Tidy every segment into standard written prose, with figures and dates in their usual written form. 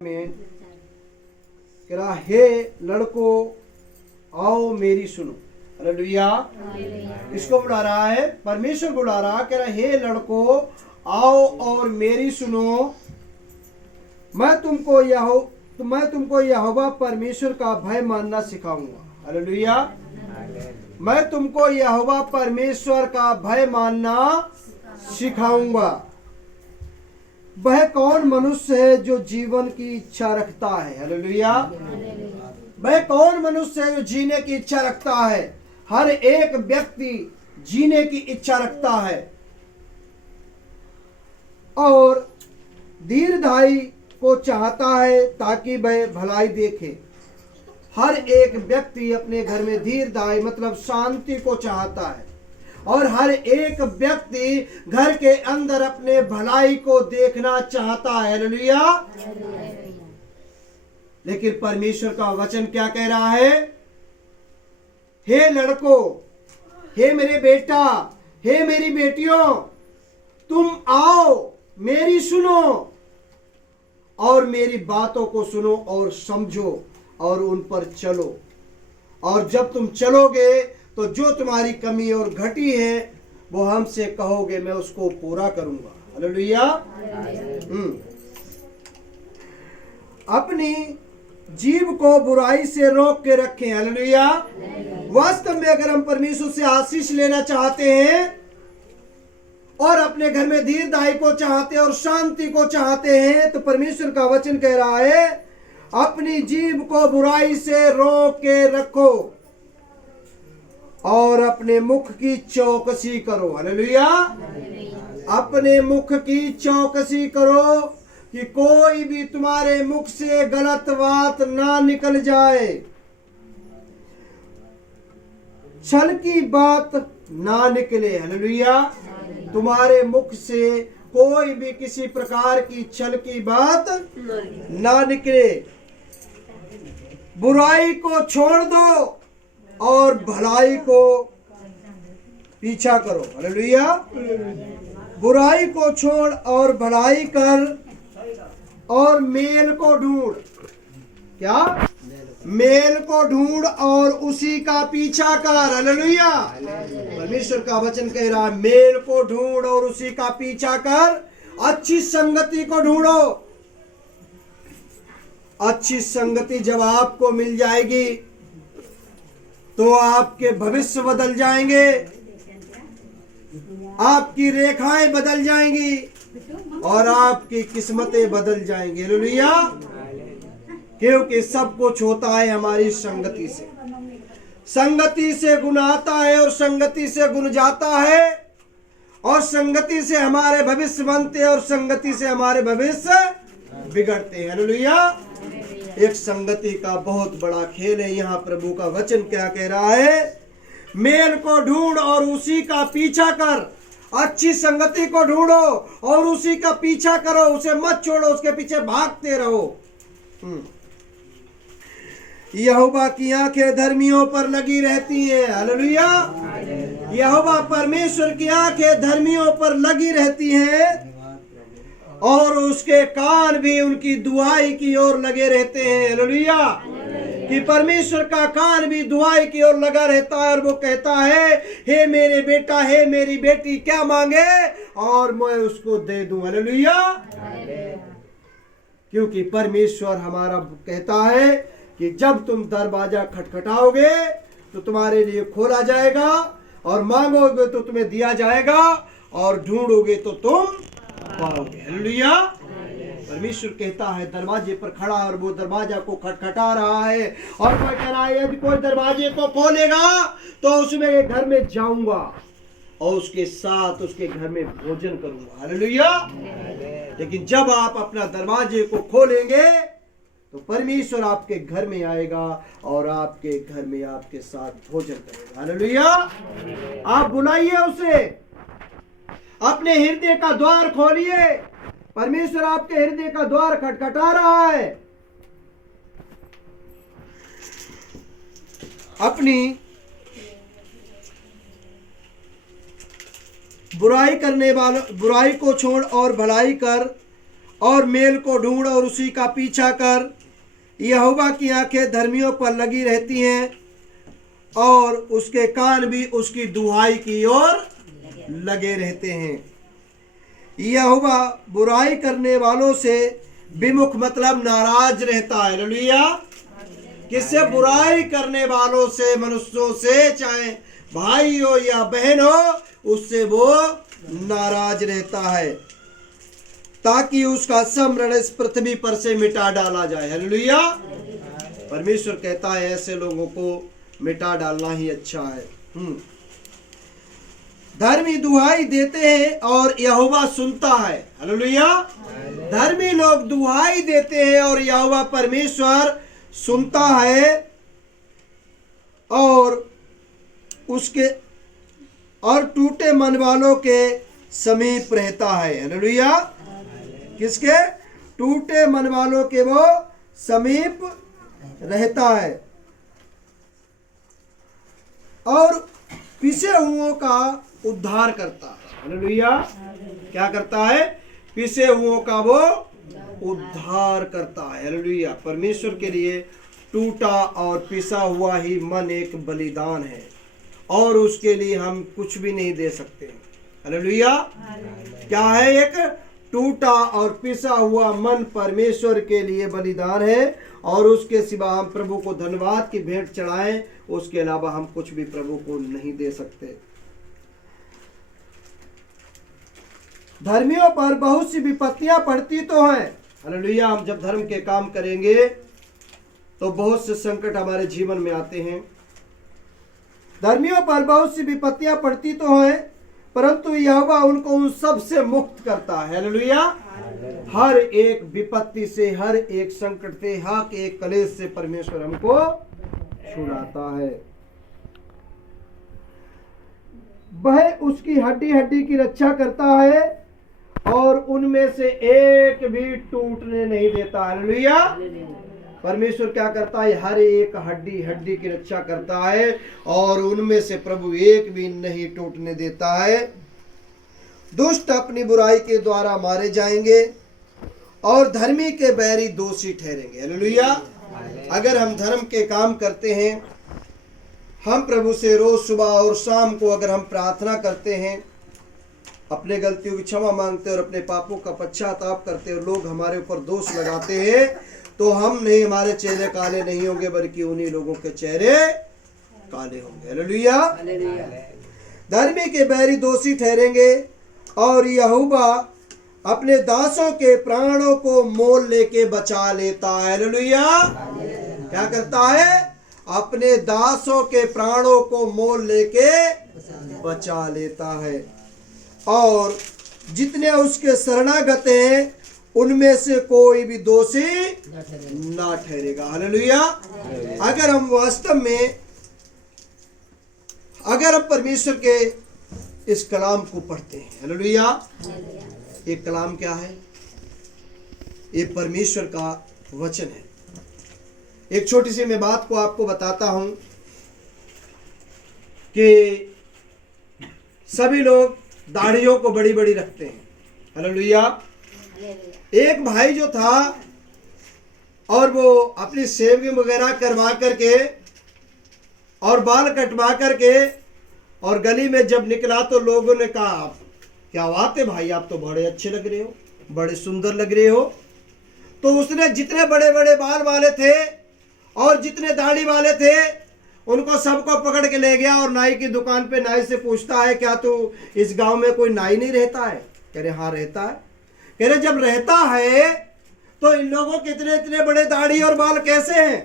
में कह रहा, हे लड़कों आओ मेरी सुनो। हालेलुया। किसको बुला रहा है? परमेश्वर बुला रहा। कह रहा, हे लड़कों आओ और मेरी सुनो, मैं तुमको यहोवा परमेश्वर का भय मानना सिखाऊंगा। हालेलुया। मैं तुमको यहोवा परमेश्वर का भय मानना सिखाऊंगा। वह कौन मनुष्य है जो जीवन की इच्छा रखता है? हालेलुया। वह कौन मनुष्य है जो जीने की इच्छा रखता है? हर एक व्यक्ति जीने की इच्छा रखता है और दीर्घायु को चाहता है ताकि वह भलाई देखे। हर एक व्यक्ति अपने घर में दीर्घायु मतलब शांति को चाहता है और हर एक व्यक्ति घर के अंदर अपने भलाई को देखना चाहता है। हालेलुया। लेकिन परमेश्वर का वचन क्या कह रहा है? हे लड़कों, हे मेरे बेटा, हे मेरी बेटियों, तुम आओ मेरी सुनो और मेरी बातों को सुनो और समझो और उन पर चलो। और जब तुम चलोगे तो जो तुम्हारी कमी और घटी है वो हमसे कहोगे, मैं उसको पूरा करूंगा। हालेलुया। अपनी जीव को बुराई से रोक के रखें। हालेलुया। वास्तव में अगर हम परमेश्वर से आशीष लेना चाहते हैं और अपने घर में दीर्घायु को चाहते हैं और शांति को चाहते हैं तो परमेश्वर का वचन कह रहा है, अपनी जीव को बुराई से रोक के रखो और अपने मुख की चौकसी करो। हालेलुया। अपने मुख की चौकसी करो कि कोई भी तुम्हारे मुख से गलत बात ना निकल जाए, छल की बात ना निकले। हालेलुया। तुम्हारे मुख से कोई भी किसी प्रकार की छल की बात ना निकले। बुराई को छोड़ दो और भलाई को पीछा करो। हालेलुया। बुराई को छोड़ और भलाई कर और मेल को ढूंढ। क्या? मेल को ढूंढ और उसी का पीछा कर। हालेलुया। परमेश्वर का वचन कह रहा है, मेल को ढूंढ और उसी का पीछा कर। अच्छी संगति को ढूंढो। अच्छी संगति जब आपको मिल जाएगी तो आपके भविष्य बदल जाएंगे, आपकी रेखाएं बदल जाएंगी और आपकी किस्मतें बदल जाएंगी। हालेलुया। क्योंकि सब कुछ होता है हमारी संगति से। संगति से गुण आता है और संगति से गुण जाता है और संगति से हमारे भविष्य बनते हैं और संगति से हमारे भविष्य बिगड़ते हैं। हालेलुया। एक संगति का बहुत बड़ा खेल है। यहाँ प्रभु का वचन क्या कह रहा है? मेल को ढूंढ और उसी का पीछा कर। अच्छी संगति को ढूंढो और उसी का पीछा करो, उसे मत छोड़ो, उसके पीछे भागते रहो। यहोवा की आंखें धर्मियों पर लगी रहती हैं। हालेलुया। यहोवा परमेश्वर की आंखें धर्मियों पर लगी रहती हैं और उसके कान भी उनकी दुआई की ओर लगे रहते हैं। हालेलुया। कि परमेश्वर का कान भी दुआई की ओर लगा रहता है और वो कहता है, हे मेरे बेटा, हे मेरी बेटी, क्या मांगे और मैं उसको दे दूं। हालेलुया। क्योंकि परमेश्वर हमारा कहता है कि जब तुम दरवाजा खटखटाओगे तो तुम्हारे लिए खोला जाएगा और मांगोगे तो तुम्हें दिया जाएगा और ढूंढोगे तो तुम पाओगे। हालेलुया। परमेश्वर कहता है दरवाजे पर खड़ा और वो दरवाजा को खटखटा रहा है और कोई कह रहा है यदि कोई दरवाजे को खोलेगा तो उसमें घर में जाऊंगा और उसके साथ उसके घर में भोजन करूंगा। हालेलुया। लेकिन जब आप अपना दरवाजे को खोलेंगे तो परमेश्वर आपके घर में आएगा और आपके घर में आपके साथ भोजन करेगा। हालेलुया। आप बुलाइए उसे, अपने हृदय का द्वार खोलिए। परमेश्वर आपके हृदय का द्वार खटखटा रहा है। अपनी बुराई को छोड़ और भलाई कर और मेल को ढूंढ और उसी का पीछा कर। यहोवा की आंखें धर्मियों पर लगी रहती हैं और उसके कान भी उसकी दुहाई की ओर लगे रहते हैं। यहोवा बुराई करने वालों से विमुख मतलब नाराज रहता है। हालेलुया। किससे? बुराई करने वालों से, मनुष्यों से, चाहे भाई हो या बहन हो, उससे वो नाराज रहता है ताकि उसका स्मरण इस पृथ्वी पर से मिटा डाला जाए। हालेलुया। परमेश्वर कहता है ऐसे लोगों को मिटा डालना ही अच्छा है। धर्मी दुहाई देते हैं और यहोवा सुनता है। हालेलुया। धर्मी लोग दुहाई देते हैं और यहोवा परमेश्वर सुनता है और उसके और टूटे मन वालों के समीप रहता है। हालेलुया। किसके? टूटे मन वालों के वो समीप रहता है और पिसे हुओं का उद्धार करता है। हालेलुया। क्या करता है? पिसे हुओं का वो उद्धार करता है। हालेलुया। परमेश्वर के लिए टूटा और पिसा हुआ ही मन एक बलिदान है और उसके लिए हम कुछ भी नहीं दे सकते। हालेलुया। क्या है? एक टूटा और पिसा हुआ मन परमेश्वर के लिए बलिदान है और उसके सिवा हम प्रभु को धन्यवाद की भेंट चढ़ाएं, उसके अलावा हम कुछ भी प्रभु को नहीं दे सकते। धर्मियों पर बहुत सी विपत्तियां पड़ती तो हैं। हालेलुया। हम जब धर्म के काम करेंगे तो बहुत से संकट हमारे जीवन में आते हैं। धर्मियों पर बहुत सी विपत्तियां पड़ती तो हैं, परंतु यहोवा उनको उन सब से मुक्त करता है। हालेलुया। हर एक विपत्ति से, हर एक संकट से, हर एक कलेश से परमेश्वर हमको छुड़ाता है। वह उसकी हड्डी हड्डी की रक्षा करता है और उनमें से एक भी टूटने नहीं देता। हालेलुया। परमेश्वर क्या करता है? हर एक हड्डी हड्डी की रक्षा करता है और उनमें से प्रभु एक भी नहीं टूटने देता है। दुष्ट अपनी बुराई के द्वारा मारे जाएंगे और धर्मी के बैरी दोषी ठहरेंगे। हालेलुया। अगर हम धर्म के काम करते हैं, हम प्रभु से रोज सुबह और शाम को अगर हम प्रार्थना करते हैं, अपने गलतियों की क्षमा मांगते और अपने पापों का पश्चाताप करते और लोग हमारे ऊपर दोष लगाते हैं, तो हम नहीं, हमारे चेहरे काले नहीं होंगे बल्कि उन्हीं लोगों के चेहरे काले होंगे। हालेलुया। धर्मी के बैरी दोषी ठहरेंगे और यहोवा अपने दासों के प्राणों को मोल लेके बचा लेता है। हालेलुया। क्या करता है? अपने दासों के प्राणों को मोल लेके बचा लेता है और जितने उसके शरणागत हैं उनमें से कोई भी दोषी ना ठहरेगा। हालेलुया। अगर हम वास्तव में, अगर हम परमेश्वर के इस कलाम को पढ़ते हैं, हालेलुया। ये कलाम क्या है? ये परमेश्वर का वचन है। एक छोटी सी मैं बात को आपको बताता हूं कि सभी लोग दाढ़ियों को बड़ी बड़ी रखते हैं। हालेलुया। एक भाई जो था और वो अपनी शेविंग वगैरह करवा करके और बाल कटवा करके और गली में जब निकला तो लोगों ने कहा, क्या बात है भाई, आप तो बड़े अच्छे लग रहे हो, बड़े सुंदर लग रहे हो। तो उसने जितने बड़े बड़े बाल वाले थे और जितने दाढ़ी वाले थे उनको सबको पकड़ के ले गया और नाई की दुकान पे नाई से पूछता है, क्या तू इस गांव में कोई नाई नहीं रहता है? कह रहे हाँ रहता है। कह रहे जब रहता है तो इन लोगों के इतने इतने बड़े दाढ़ी और बाल कैसे हैं?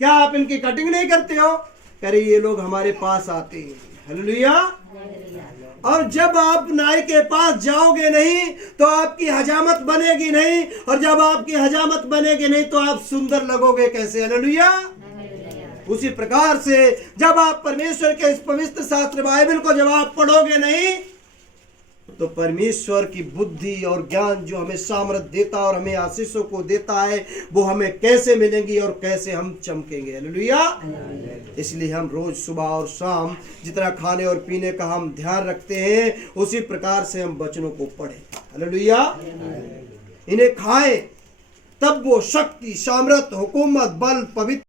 क्या आप इनकी कटिंग नहीं करते हो? कह रहे ये लोग हमारे पास आते हैं। हालेलुया। और जब आप नाई के पास जाओगे नहीं तो आपकी हजामत बनेगी नहीं, और जब आपकी हजामत बनेगी नहीं तो आप सुंदर लगोगे कैसे? हालेलुया। उसी प्रकार से जब आप परमेश्वर के इस पवित्र शास्त्र बाइबल को जब आप पढ़ोगे नहीं तो परमेश्वर की बुद्धि और ज्ञान जो हमें सामर्थ देता और हमें आशीषों को देता है, वो हमें कैसे मिलेंगी और कैसे हम चमकेंगे। हालेलुया। इसलिए हम रोज सुबह और शाम जितना खाने और पीने का हम ध्यान रखते हैं, उसी प्रकार से हम वचनों को पढ़ें। हालेलुया। इन्हें खाएं, तब वो शक्ति, सामर्थ, हुकूमत, बल, पवित्र